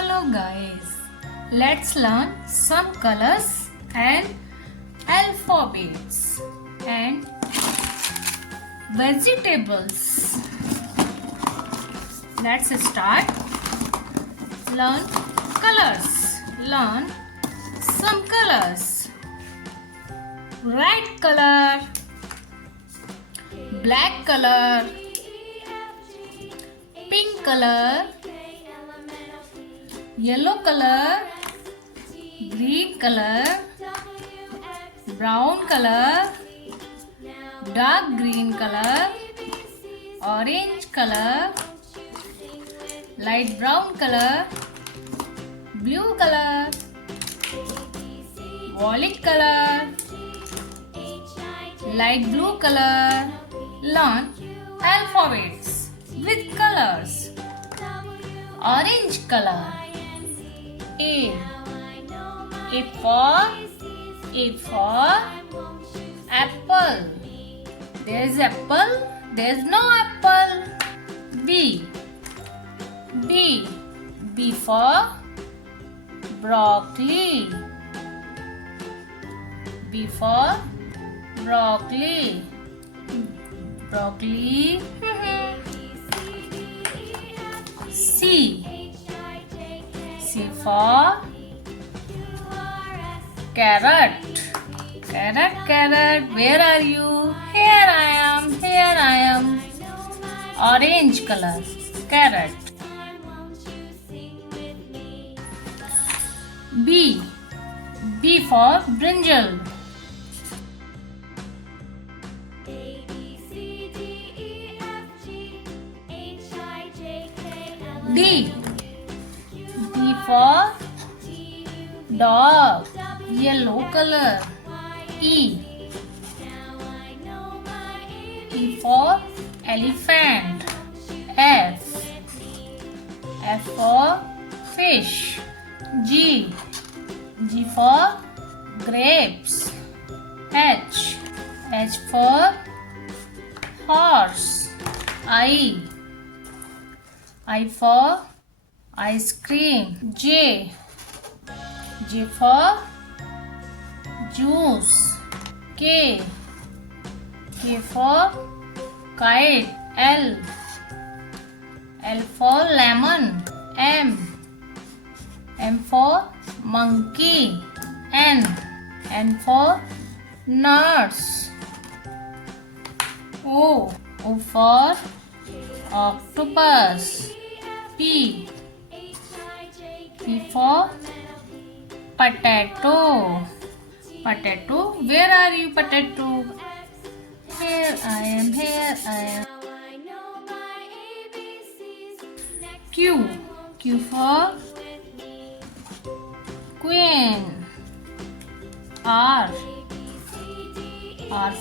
Hello guys, let's learn some colors and alphabets and vegetables. Let's start. Learn colors. Learn some colors. Red color, black color, pink color, yellow color, green color, brown color, dark green color, orange color, light brown color, blue color, violet color, light blue color. Learn alphabets with colors. Orange color. A for apple. There's apple. There's no apple. B for broccoli. B for broccoli. Broccoli. C for carrot. Carrot. Where are you? Here I am. Orange color. Carrot. B for brinjal. D for dog, yellow color. E for elephant. F for fish. G for grapes. H for horse. I for ice cream. J for juice. K for kite. L for lemon. M for monkey. N for nurse. O for octopus. P for potato. Where are you, potato? Here I am. Q for queen. R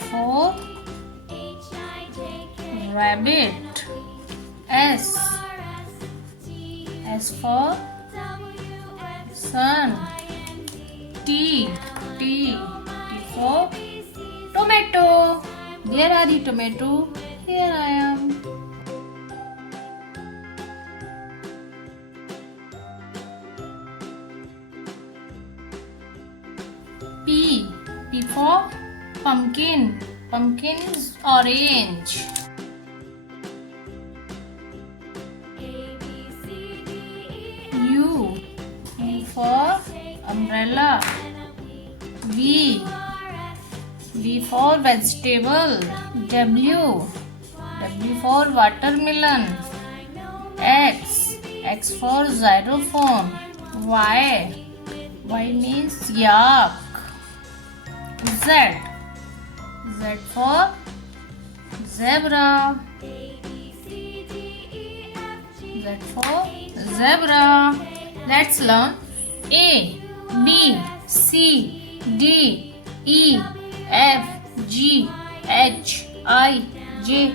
for rabbit. S for sun. T for tomato. Where are you, tomato? Here I am. P for pumpkin. Pumpkin is orange. U for umbrella. V for vegetable. W for watermelon. X for xylophone. Y means yak. Z for zebra. Let's learn A, B, C, D, E, F, G, H, I, J,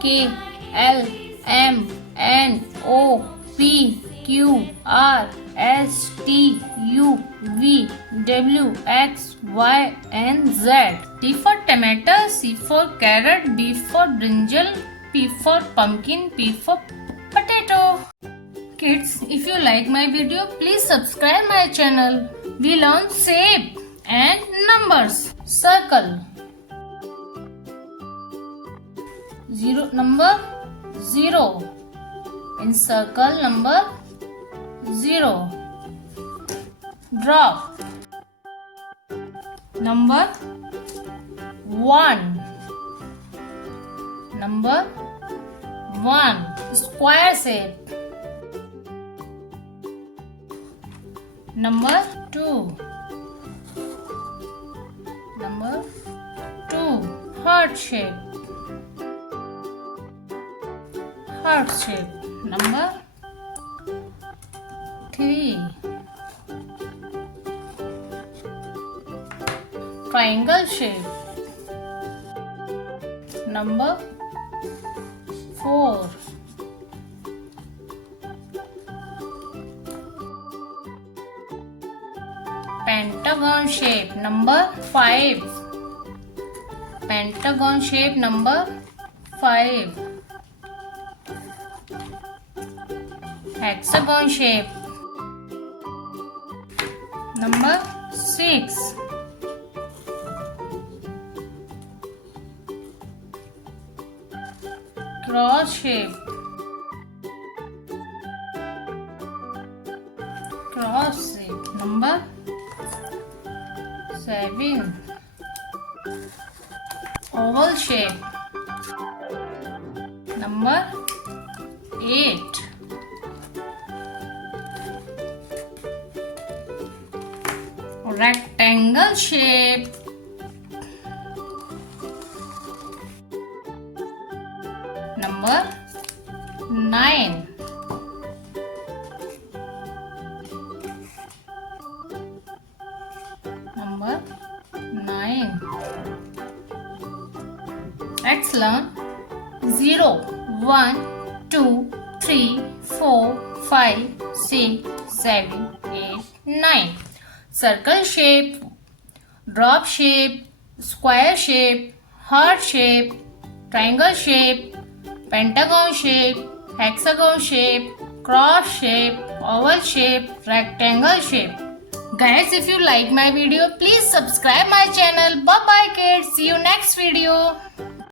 K, L, M, N, O, P, Q, R, S, T, U, V, W, X, Y and Z. T for tomato, C for carrot, D for brinjal, P for pumpkin, P for potato. kids, if you like my video, please subscribe my channel. We learn shape and numbers. Circle. Number 0. In circle number 0. Drop. Number 1. Number 1. Square shape. Number 2. Number 2. Heart shape. Heart shape. Number 3. Triangle shape. Number 4. Pentagon shape. Number 5. Pentagon shape. Number 5. Hexagon shape. Number 6. Cross shape. Cross shape. Number 7. Oval shape. Number 8. Rectangle shape. Number 9. Number 9. Let's learn 0, 1, 2, 3, 4, 5, 6, 7, 8, 9. Circle shape, drop shape, square shape, heart shape, triangle shape, pentagon shape, hexagon shape, cross shape, oval shape, rectangle shape. Guys, if you like my video, please subscribe my channel. Bye bye kids. See you next video.